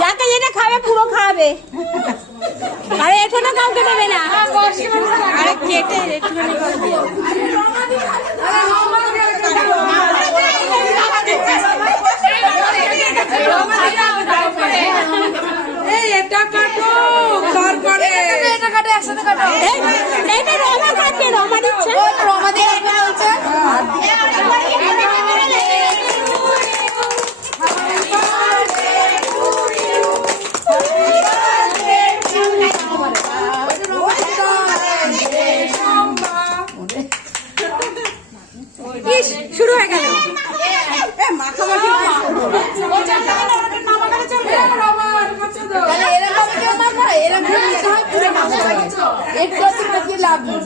যাকে যেটা খাবে পুরো খাবে। আরে এখানে কাউকে দেবে না। আরে কেটে একটুখানি এটা কাটো তারপরে। এটা কাটে একসাথে কাটো। একটু গেল করে লাভ নেই।